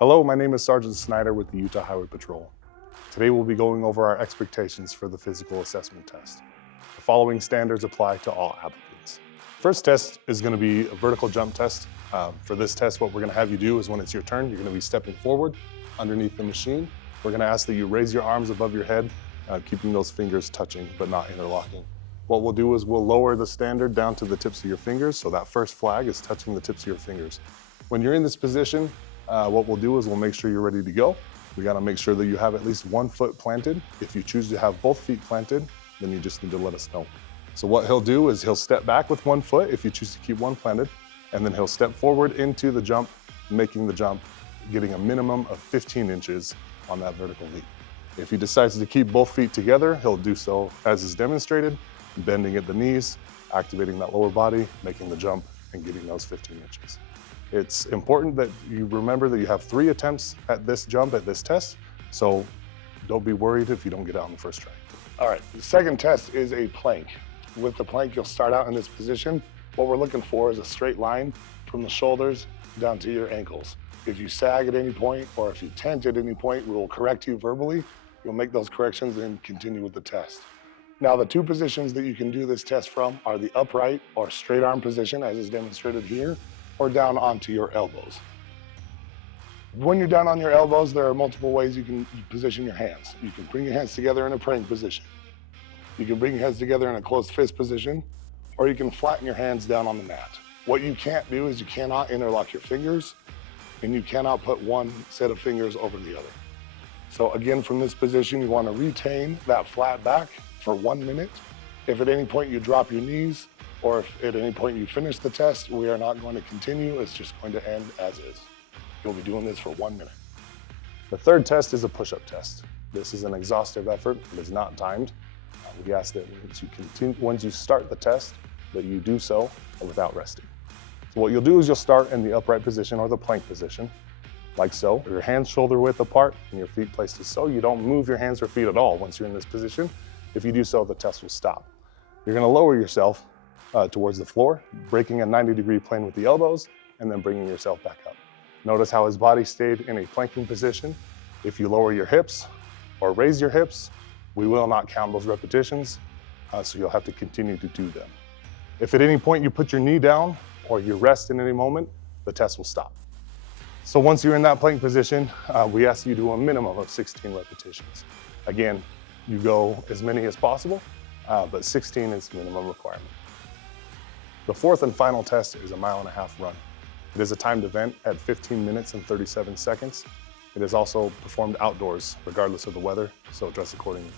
Hello, my name is Sergeant Snyder with the Utah Highway Patrol. Today we'll be going over our expectations for the physical assessment test. The following standards apply to all applicants. First test is going to be a vertical jump test. For this test, what we're going to have you do is when it's your turn, you're going to be stepping forward underneath the machine. We're going to ask that you raise your arms above your head, keeping those fingers touching but not interlocking. What we'll do is we'll lower the standard down to the tips of your fingers, so that first flag is touching the tips of your fingers. When you're in this position, what we'll do is we'll make sure you're ready to go. We gotta make sure that you have at least 1 foot planted. If you choose to have both feet planted, then you just need to let us know. So what he'll do is he'll step back with 1 foot if you choose to keep one planted, and then he'll step forward into the jump, making the jump, getting a minimum of 15 inches on that vertical leap. If he decides to keep both feet together, he'll do so as is demonstrated, bending at the knees, activating that lower body, making the jump, and getting those 15 inches. It's important that you remember that you have 3 attempts at this jump, at this test, so don't be worried if you don't get out on the first try. All right, the second test is a plank. With the plank, you'll start out in this position. What we're looking for is a straight line from the shoulders down to your ankles. If you sag at any point or if you tent at any point, we will correct you verbally. You'll make those corrections and continue with the test. Now, the 2 positions that you can do this test from are the upright or straight arm position, as is demonstrated here, or down onto your elbows. When you're down on your elbows, there are multiple ways you can position your hands. You can bring your hands together in a praying position. You can bring your hands together in a closed fist position, or you can flatten your hands down on the mat. What you can't do is you cannot interlock your fingers, and you cannot put one set of fingers over the other. So again, from this position, you want to retain that flat back for 1 minute. If at any point you drop your knees, or if at any point you finish the test, we are not going to continue. It's just going to end as is. You'll be doing this for 1 minute. The third test is a push-up test. This is an exhaustive effort. It is not timed. We ask that once you start the test, that you do so without resting. So what you'll do is you'll start in the upright position or the plank position, like so. Your hands shoulder width apart and your feet placed as so. You don't move your hands or feet at all once you're in this position. If you do so, the test will stop. You're going to lower yourself towards the floor, breaking a 90-degree plane with the elbows, and then bringing yourself back up. Notice how his body stayed in a planking position. If you lower your hips or raise your hips, we will not count those repetitions, so you'll have to continue to do them. If at any point you put your knee down or you rest in any moment, the test will stop. So once you're in that plank position, we ask you to do a minimum of 16 repetitions. Again, you go as many as possible, but 16 is the minimum requirement. The fourth and final test is a 1.5 mile run. It is a timed event at 15 minutes and 37 seconds. It is also performed outdoors, regardless of the weather, so dress accordingly.